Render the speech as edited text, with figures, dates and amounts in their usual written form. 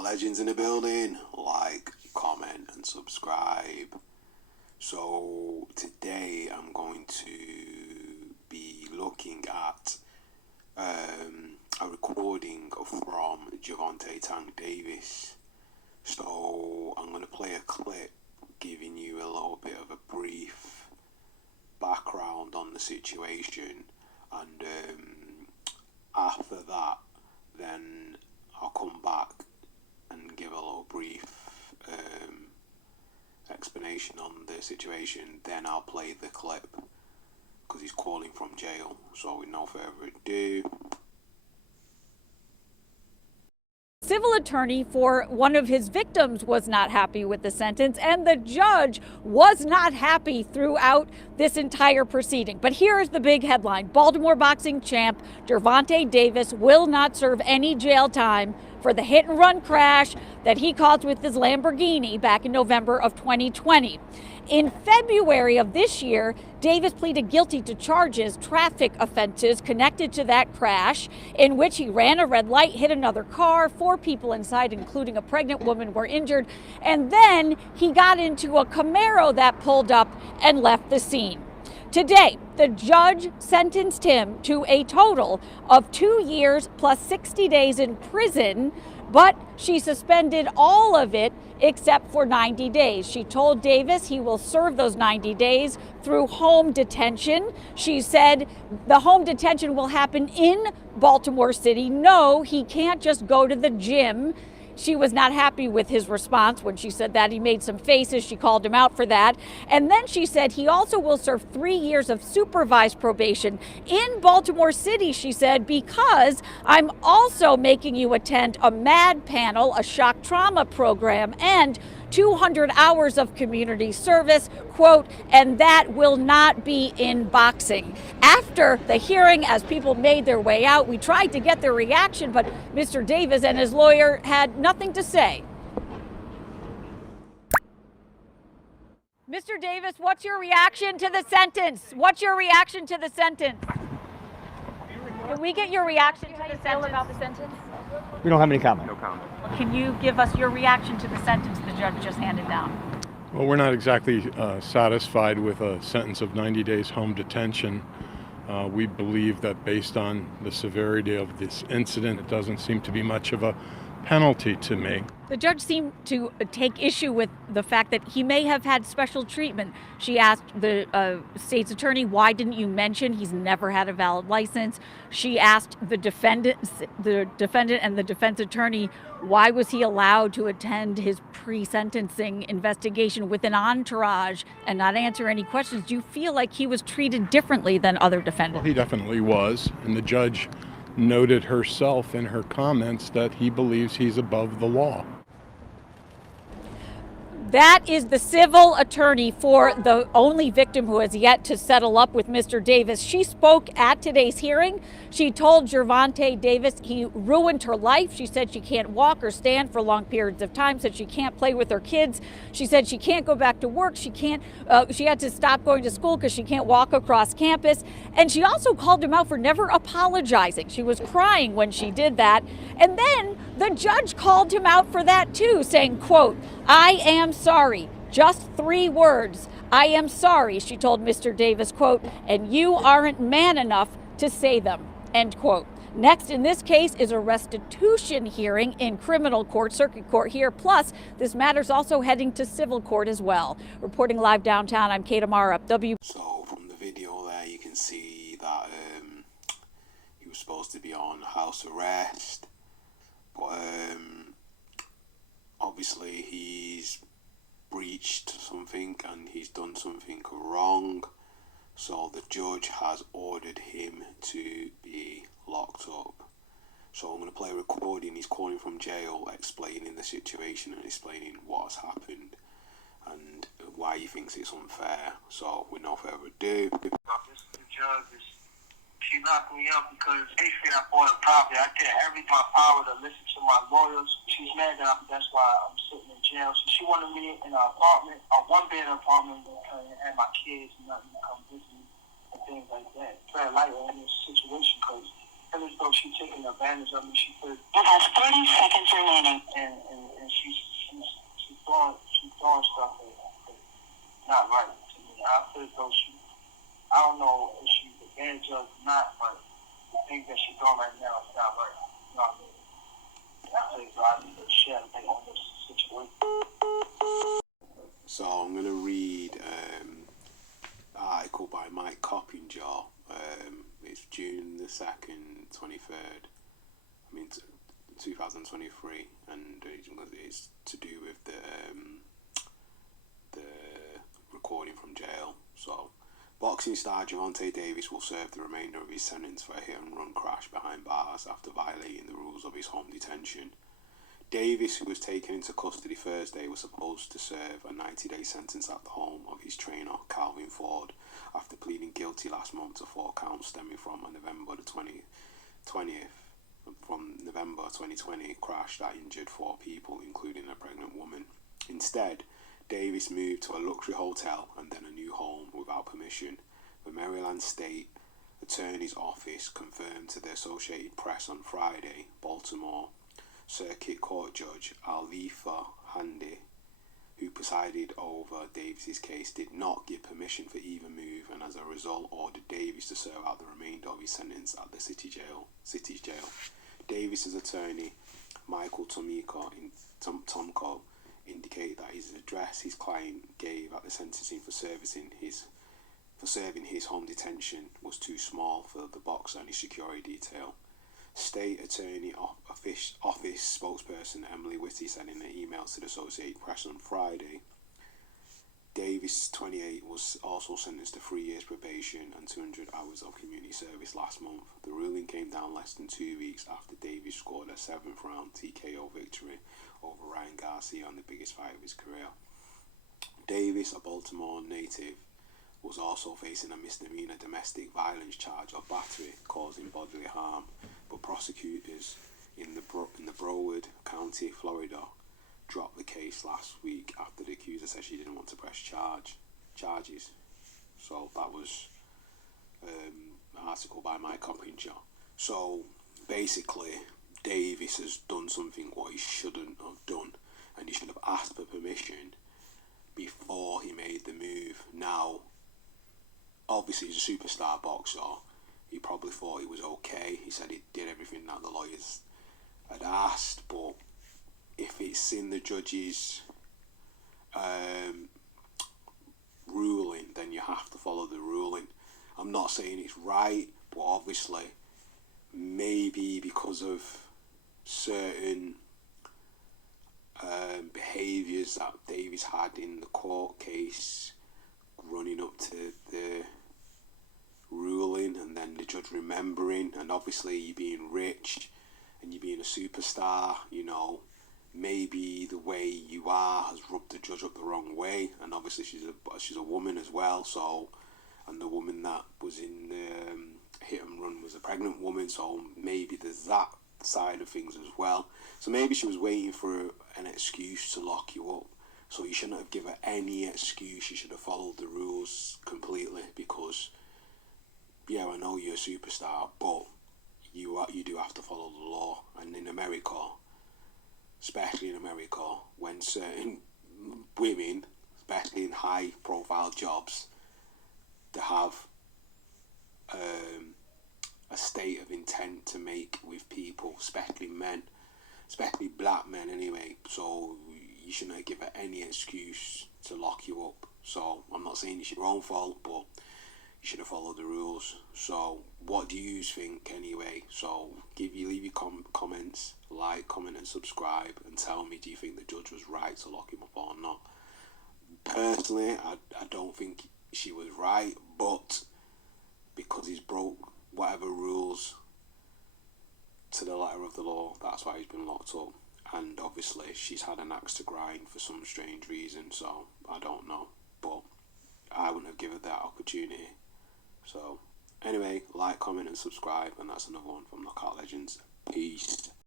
our legends in the building. Like, comment, and subscribe. So today I'm going to be looking at a recording from Gervonta Tank Davis. So I'm going to play a clip giving you a little bit of a brief background on the situation, and after that then I'll come back and give a little brief explanation on the situation. Then I'll play the clip because he's calling from jail. So with no further ado. Civil attorney for one of his victims was not happy with the sentence, and the judge was not happy throughout this entire proceeding. But here is the big headline. Baltimore boxing champ Gervonta Davis will not serve any jail time for the hit and run crash that he caused with his Lamborghini back in November of 2020. In February of this year, Davis pleaded guilty to traffic offenses connected to that crash, in which he ran a red light, hit another car, 4 people inside, including a pregnant woman, were injured, and then he got into a Camaro that pulled up and left the scene. Today, the judge sentenced him to a total of 2 years plus 60 days in prison, but she suspended all of it except for 90 days. She told Davis he will serve those 90 days through home detention. She said the home detention will happen in Baltimore City. No, he can't just go to the gym. She was not happy with his response when she said that. He made some faces. She called him out for that. And then she said he also will serve 3 years of supervised probation in Baltimore City, she said, because I'm also making you attend a MAD panel, a shock trauma program, and 200 hours of community service, quote, and that will not be in boxing. After the hearing, as people made their way out, we tried to get their reaction, but Mr. Davis and his lawyer had nothing to say. Mr. Davis, what's your reaction to the sentence? What's your reaction to the sentence? Can we get your reaction to the sentence? About the sentence? We don't have any comment. No comment. Can you give us your reaction to the sentence the judge just handed down? Well, we're not exactly satisfied with a sentence of 90 days home detention. We believe that based on the severity of this incident, it doesn't seem to be much of a penalty to me. The judge seemed to take issue with the fact that he may have had special treatment. She asked the state's attorney, why didn't you mention he's never had a valid license? She asked the defendant and the defense attorney, why was he allowed to attend his pre-sentencing investigation with an entourage and not answer any questions? Do you feel like he was treated differently than other defendants? Well, he definitely was, and the judge noted herself in her comments that he believes he's above the law. That is the civil attorney for the only victim who has yet to settle up with Mr. Davis. She spoke at today's hearing. She told Gervonta Davis he ruined her life. She said she can't walk or stand for long periods of time, said she can't play with her kids. She said she can't go back to work. She had to stop going to school because she can't walk across campus. And she also called him out for never apologizing. She was crying when she did that. And then the judge called him out for that too, saying, quote, I am sorry. Just 3 words. I am sorry, she told Mr. Davis, quote, and you aren't man enough to say them, end quote. Next in this case is a restitution hearing in criminal court, circuit court here. Plus, this matter's also heading to civil court as well. Reporting live downtown, I'm Kate Amara, So from the video there, you can see that he was supposed to be on house arrest, but obviously he's breached something and he's done something wrong, so the judge has ordered him to be locked up. So I'm going to play a recording. He's calling from jail, explaining the situation and explaining what's happened and why he thinks it's unfair. So with no further ado. The judge is, she knocked me up because basically I bought a property. I did everything in my power to listen to my lawyers. She's mad that that's why I'm sitting in jail. So she wanted me in an apartment, a 1-bedroom apartment, and my kids and nothing to come visit me and things like that. Very light in this situation because it was though she's taking advantage of me. She said, it has 30 seconds remaining. And so I need to share everything on this situation. So I'm going to read an article by Mike Coppinger. It's June the 2nd, 23rd, 2023, and it's to do with the recording from jail. So, boxing star Gervonta Davis will serve the remainder of his sentence for a hit-and-run crash behind bars after violating the rules of his home detention. Davis, who was taken into custody Thursday, was supposed to serve a 90-day sentence at the home of his trainer, Calvin Ford, after pleading guilty last month to 4 counts stemming from a November 2020 crash that injured 4 people, including a pregnant woman. Instead, Davis moved to a luxury hotel and then a new home without permission. The Maryland State Attorney's Office confirmed to the Associated Press on Friday. Baltimore Circuit Court Judge Alifa Handy, who presided over Davis's case, did not give permission for either move, and as a result ordered Davis to serve out the remainder of his sentence at the city's jail. Davis's attorney, Michael Tomko, indicated that his address his client gave at the sentencing for serving his home detention was too small for the boxer and his security detail. State Attorney Office spokesperson Emily Whitty said in an email to the Associated Press on Friday. Davis, 28, was also sentenced to 3 years probation and 200 hours of community service last month. The ruling came down less than 2 weeks after Davis scored a 7th round TKO victory over Ryan Garcia on the biggest fight of his career. Davis, a Baltimore native, was also facing a misdemeanor domestic violence charge of battery causing bodily harm, but prosecutors in the Broward County, Florida, dropped the case last week after the accuser said she didn't want to press charges. So that was an article by Mike Coppinger. So basically, Davis has done something what he shouldn't have done, and he should have asked for permission before he made the move. Now, obviously, he's a superstar boxer. He probably thought he was okay. He said he did everything that the lawyers had asked, but if it's in the judge's ruling, then you have to follow the ruling. I'm not saying it's right, but obviously, maybe because of certain behaviours that Davis had in the court case running up to the ruling, and then the judge remembering, and obviously you being rich and you being a superstar, maybe the way you are has rubbed the judge up the wrong way. And obviously she's a woman as well, so, and the woman that was in the hit and run was a pregnant woman, so maybe there's that side of things as well. So maybe she was waiting for an excuse to lock you up. So you shouldn't have given any excuse. You should have followed the rules completely, because yeah, I know you're a superstar, but you do have to follow the law. And in America, especially in America, when certain women, especially in high-profile jobs, they have a state of intent to make with people, especially men, especially black men anyway. So you shouldn't have given any excuse to lock you up. So I'm not saying it's your own fault, but you should have followed the rules. So what do you think anyway? So leave your comments, like, comment and subscribe, and tell me, do you think the judge was right to lock him up or not? Personally, I don't think she was right, but because he's broke whatever rules to the letter of the law, that's why he's been locked up. And obviously she's had an axe to grind for some strange reason, so I don't know, but I wouldn't have given that opportunity. So anyway, like, comment and subscribe, and that's another one from Knockout Legends. Peace.